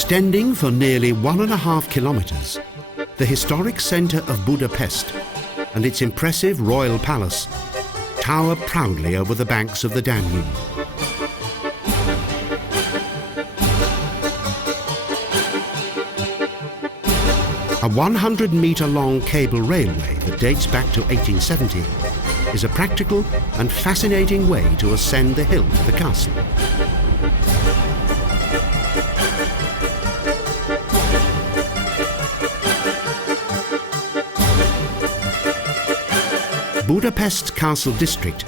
Extending for nearly 1.5 kilometres, the historic centre of Budapest and its impressive royal palace tower proudly over the banks of the Danube. A 100-metre-long cable railway that dates back to 1870 is a practical and fascinating way to ascend the hill to the castle. Budapest's castle district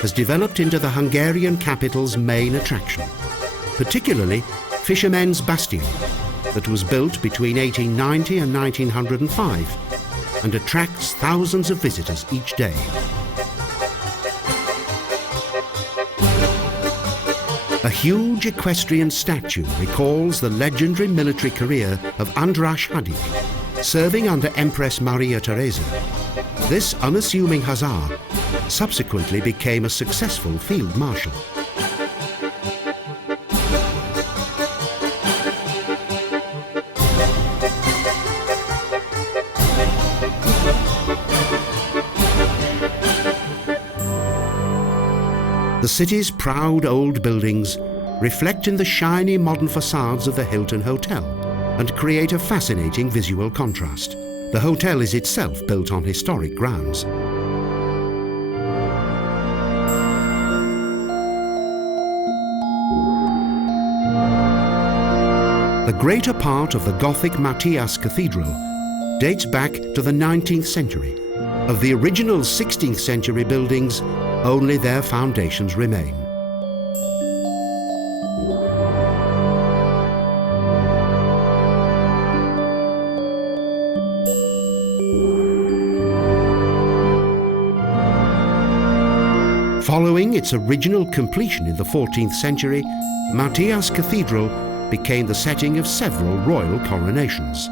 has developed into the Hungarian capital's main attraction, particularly Fishermen's Bastion, that was built between 1890 and 1905 and attracts thousands of visitors each day. A huge equestrian statue recalls the legendary military career of Andras Hadik, serving under Empress Maria Theresa. This unassuming hussar subsequently became a successful field marshal. The city's proud old buildings reflect in the shiny modern facades of the Hilton Hotel and create a fascinating visual contrast. The hotel is itself built on historic grounds. The greater part of the Gothic Matthias Cathedral dates back to the 19th century. Of the original 16th century buildings, only their foundations remain. Following its original completion in the 14th century, Matthias Cathedral became the setting of several royal coronations.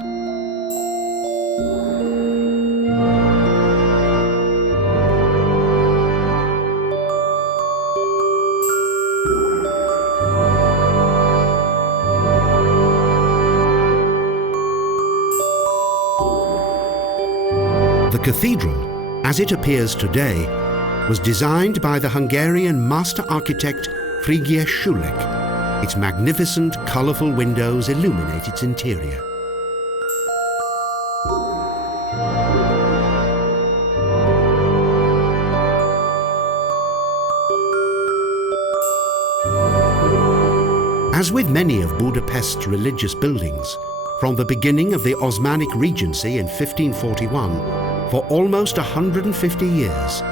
The cathedral, as it appears today, was designed by the Hungarian master architect Frigyes Sulek. Its magnificent, colourful windows illuminate its interior. As with many of Budapest's religious buildings, from the beginning of the Osmanic Regency in 1541, for almost 150 years,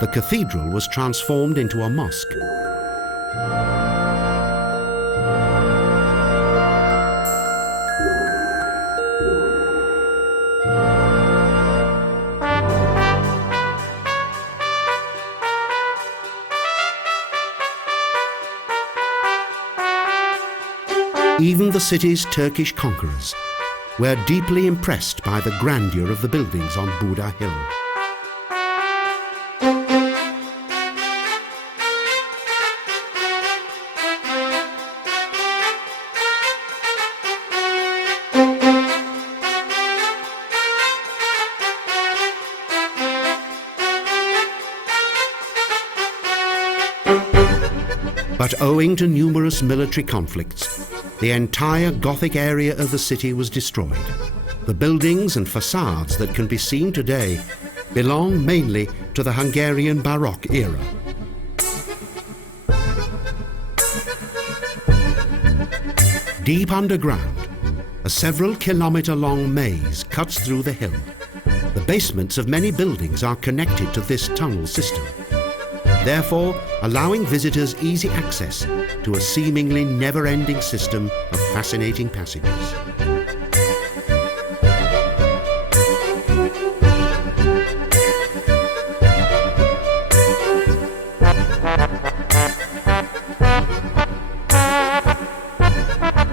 the cathedral was transformed into a mosque. Even the city's Turkish conquerors were deeply impressed by the grandeur of the buildings on Buda Hill. But owing to numerous military conflicts, the entire Gothic area of the city was destroyed. The buildings and facades that can be seen today belong mainly to the Hungarian Baroque era. Deep underground, a several-kilometre-long maze cuts through the hill. The basements of many buildings are connected to this tunnel system, therefore allowing visitors easy access to a seemingly never-ending system of fascinating passages.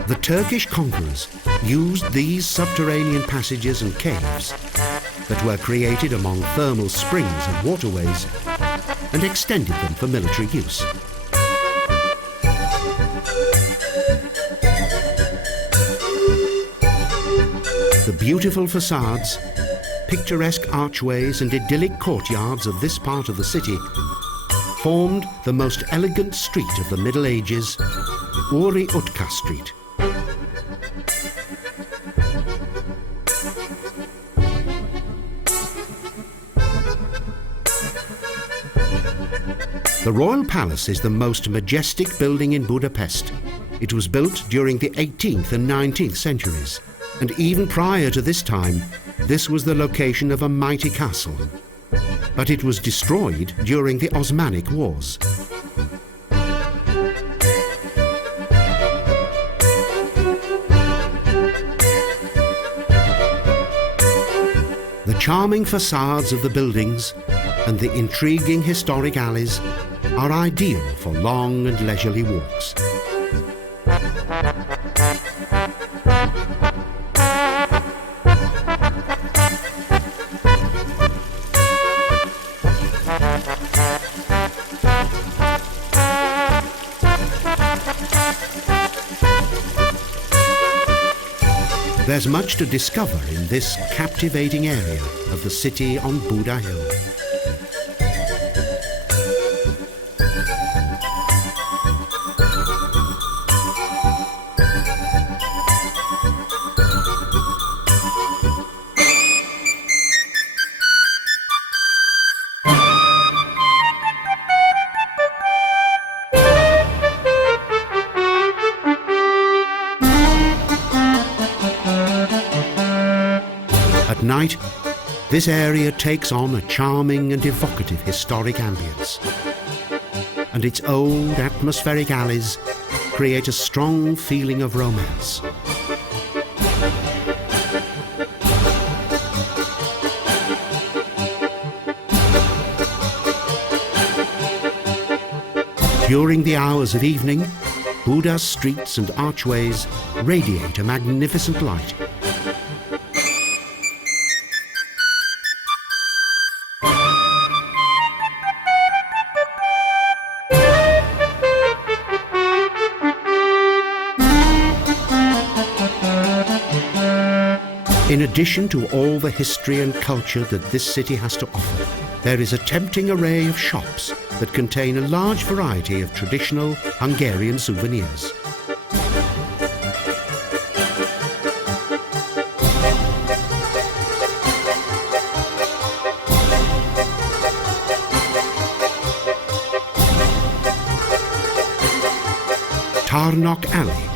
The Turkish conquerors used these subterranean passages and caves that were created among thermal springs and waterways and extended them for military use. The beautiful facades, picturesque archways and idyllic courtyards of this part of the city formed the most elegant street of the Middle Ages, Uri Utka Street. The Royal Palace is the most majestic building in Budapest. It was built during the 18th and 19th centuries, and even prior to this time, this was the location of a mighty castle. But it was destroyed during the Osmanic Wars. The charming facades of the buildings and the intriguing historic alleys are ideal for long and leisurely walks. There's much to discover in this captivating area of the city on Buda Hill. At night, this area takes on a charming and evocative historic ambience, and its old atmospheric alleys create a strong feeling of romance. During the hours of evening, Buda's streets and archways radiate a magnificent light. In addition to all the history and culture that this city has to offer, there is a tempting array of shops that contain a large variety of traditional Hungarian souvenirs. Tarnok Alley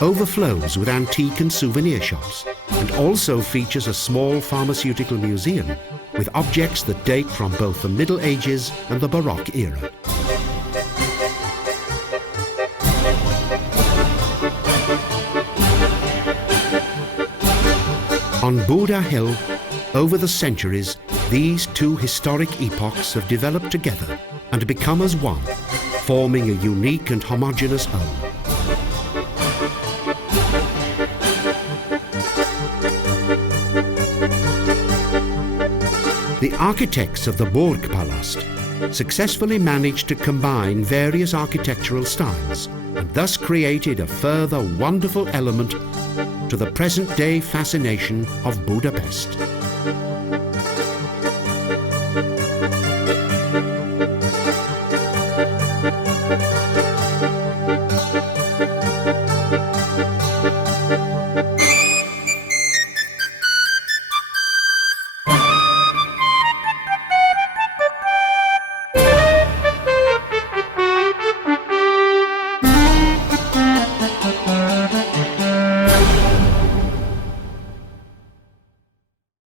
overflows with antique and souvenir shops, and also features a small pharmaceutical museum with objects that date from both the Middle Ages and the Baroque era. On Buda Hill, over the centuries, these two historic epochs have developed together and become as one, forming a unique and homogeneous whole. The architects of the Burgpalast successfully managed to combine various architectural styles and thus created a further wonderful element to the present-day fascination of Budapest.